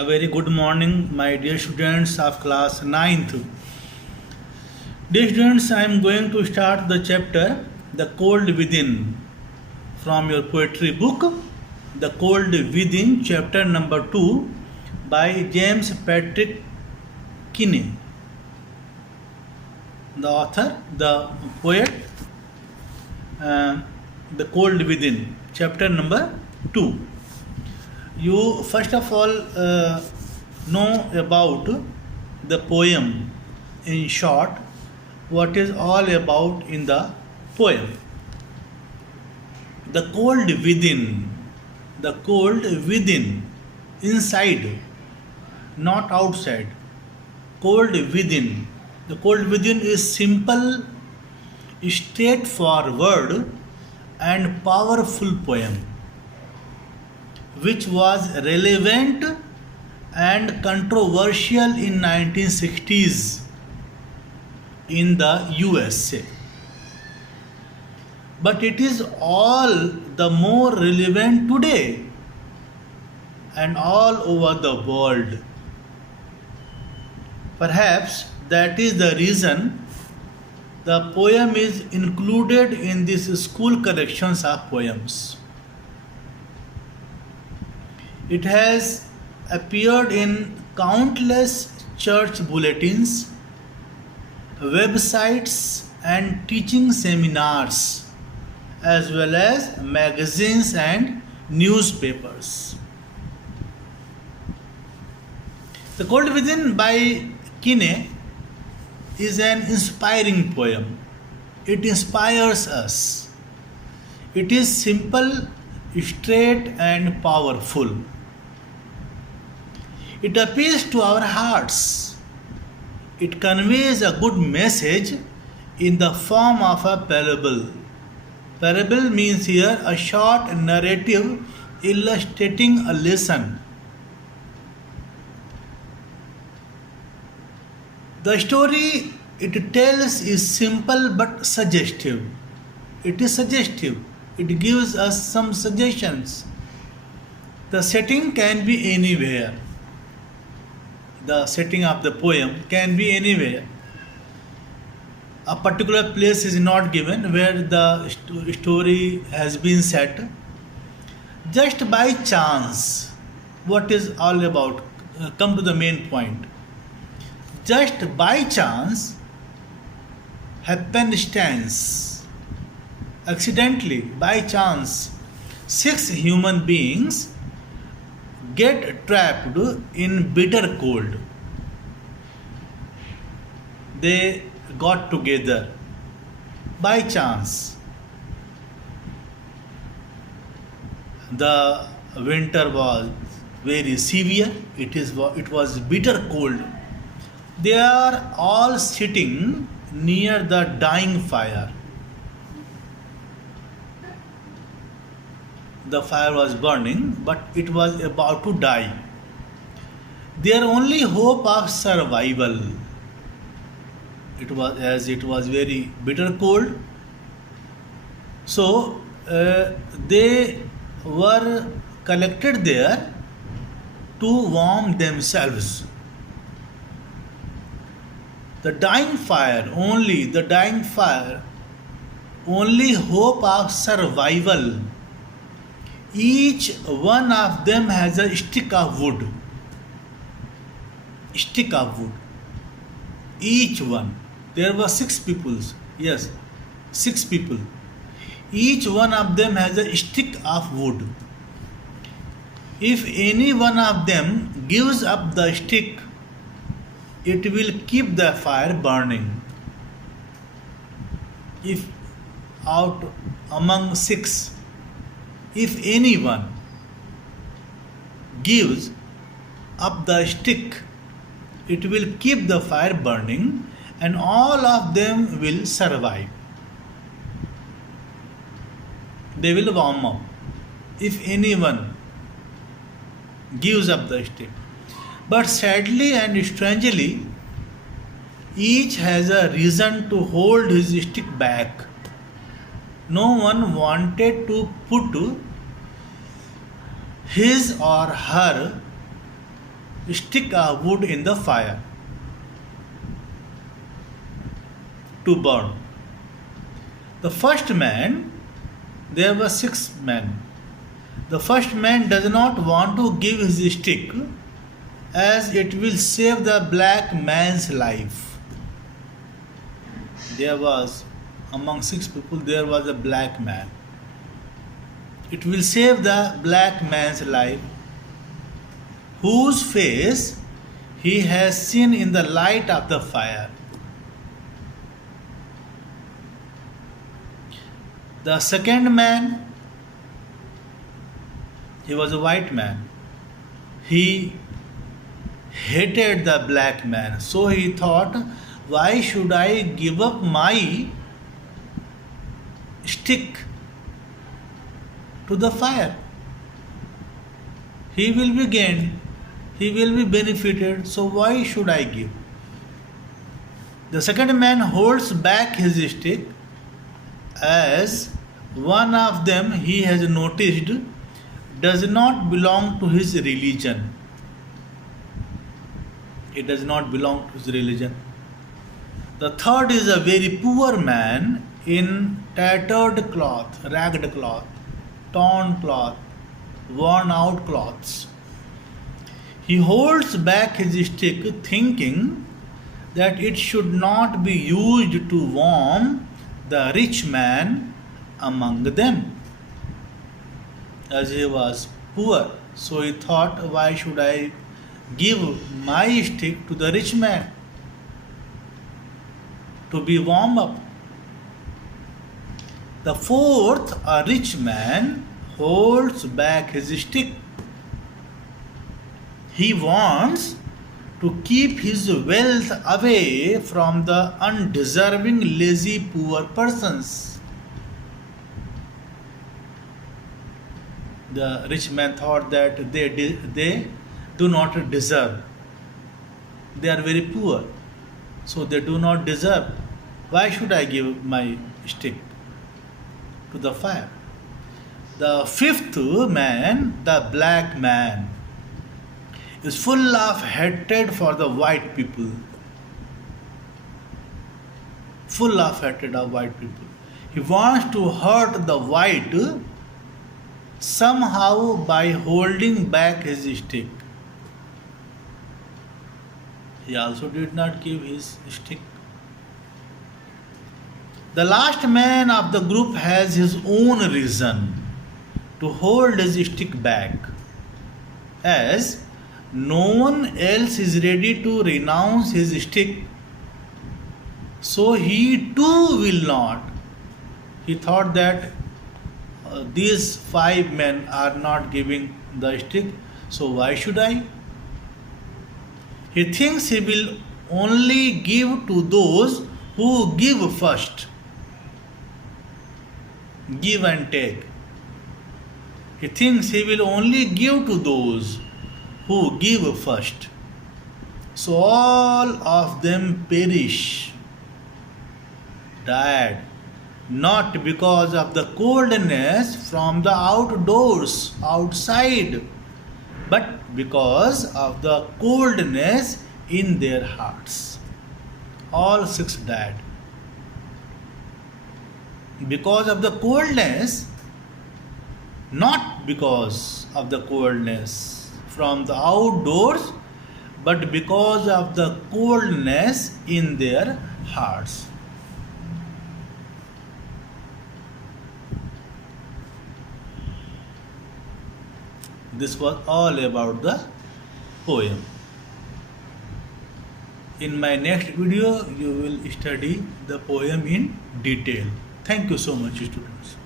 A very good morning, my dear students of class ninth. Dear students, I am going to start the chapter The Cold Within from your poetry book, The Cold Within, chapter number 2 by James Patrick Kinney. The author, the poet, The Cold Within, chapter number 2. You first of all know about the poem in short, what is all about in the poem. The cold within, inside, not outside, cold within. The cold within is simple, straightforward, and powerful poem which was relevant and controversial in 1960s in the USA. But it is all the more relevant today and all over the world. Perhaps that is the reason the poem is included in this school collections of poems. It has appeared in countless church bulletins, websites, and teaching seminars, as well as magazines and newspapers. The Cold Within by Kinney is an inspiring poem. It inspires us. It is simple, straight, and powerful. It appeals to our hearts. It conveys a good message in the form of a parable. Parable means here a short narrative illustrating a lesson. The story it tells is simple but suggestive. It is suggestive. It gives us some suggestions. The setting can be anywhere. The setting of the poem can be anywhere. A particular place is not given where the story has been set. Just by chance, what is all about? Come to the main point. Just by chance, happenstance, accidentally, by chance, 6 human beings get trapped in bitter cold. They got together by chance. The winter was very severe. It was bitter cold. They are all sitting near the dying fire. The fire was burning, but it was about to die. Their only hope of survival. It was very bitter cold. So they were collected there to warm themselves. The dying fire, only hope of survival. Each one of them has a stick of wood. Each one. There were 6 people. Yes, 6 people. Each one of them has a stick of wood. If any one of them gives up the stick, it will keep the fire burning. If out among 6, if anyone gives up the stick, it will keep the fire burning and all of them will survive. They will warm up if anyone gives up the stick. But sadly and strangely, each has a reason to hold his stick back. No one wanted to put his or her stick of wood in the fire to burn. The first man, there were 6 men. The first man does not want to give his stick as it will save the black man's life. There was, among 6 people, there was a black man. It will save the black man's life, whose face he has seen in the light of the fire. The second man, he was a white man. He hated the black man. So he thought, why should I give up my stick to the fire? He will be gained. He will be benefited. So why should I give? The second man holds back his stick as one of them he has noticed does not belong to his religion. It does not belong to his religion. The third is a very poor man in tattered cloth, ragged cloth, torn cloth, worn out clothes. He holds back his stick thinking that it should not be used to warm the rich man among them. As he was poor, so he thought, why should I give my stick to the rich man to be warmed up? The fourth, a rich man, holds back his stick. He wants to keep his wealth away from the undeserving, lazy, poor persons. The rich man thought that they do not deserve. They are very poor, so they do not deserve. Why should I give my stick to the fire? The fifth man, the black man, is full of hatred for the white people. Full of hatred of white people. He wants to hurt the white somehow by holding back his stick. He also did not give his stick. The last man of the group has his own reason to hold his stick back, as no one else is ready to renounce his stick, so he too will not. He thought that these 5 men are not giving the stick, so why should I? He thinks he will only give to those who give first. Give and take. He thinks he will only give to those who give first. So all of them perish, died, not because of the coldness from the outdoors, outside, but because of the coldness in their hearts. All 6 died. Because of the coldness, not because of the coldness from the outdoors, but because of the coldness in their hearts. This was all about the poem. In my next video, you will study the poem in detail. Thank you so much, students.